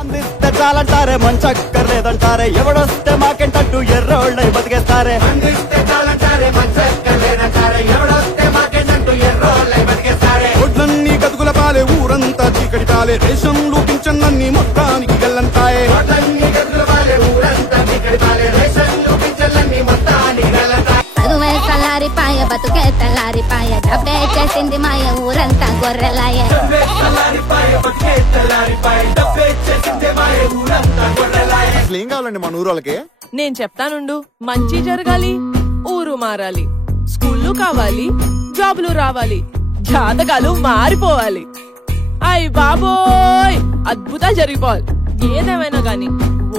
అందిస్తే చాలంటారే మంచక్కర్లేదంటారే ఎవడొస్తే మాకేంటంటూ ఎర్రోళ్ళై బతికేస్తారే. అందిస్తే చాలంటారే మంచక్కర్లేదంటారే ఎవడొస్తే మాకేంటంటూ ఎర్రోళ్ళై బతికేస్తారే. ఒడ్లన్నీ గతుకుల పాలే ఊరంతా చీకటి పాలే రేషన్లు పింఛన్లన్నీ మొత్తానికి గల్లంతాయే. ఒడ్లన్నీ గతుకుల పాలే ఊరంతా చీకటి పాలే రేషన్లు పింఛన్లన్నీ మొత్తానికి గల్లంతాయే. చదువే చల్లారిపాయ బతుకే తెల్లారిపాయ డబ్బే చేసింది మాయ ఊరంతా గొర్రెలాయ. అసలు ఏం కావాలండి మన ఊరు వాళ్ళకి? నేను చెప్తానుండు. మంచి జరగాలి, ఊరు మారాలి, స్కూళ్ళు కావాలి, జాబులు రావాలి, జాతకాలు మారిపోవాలి. అయ్ బాబోయ్ అద్భుతాలు జరిగిపోవాలి. ఏదేమైనా గాని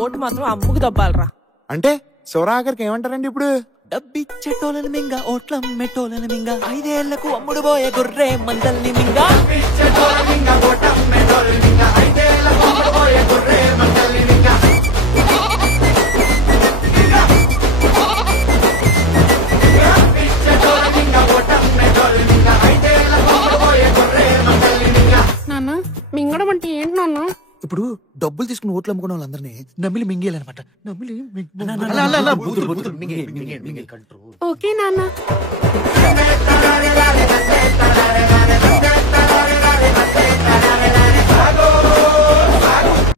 ఓటు మాత్రం అమ్ముకు దబ్బాలరా. అంటే శివరాఖరికి ఏమంటారండి ఇప్పుడు? డబ్బిచ్చేటోళ్ళని మింగ ఓట్లం మెట్టోళ్ళని మింగ 5 ఏళ్లకు అమ్ముడు పోయే గొర్రె మందల్ని మింగ. నాన్న మింగడం అంటే ఏంటి నాన్న? ఇప్పుడు డబ్బులు తీసుకుని ఓట్లు అమ్ముకున్న వాళ్ళందరినీ నమ్మిలి మింగేయాలన్నమాట. నమ్మిలి ఓకే నాన్న.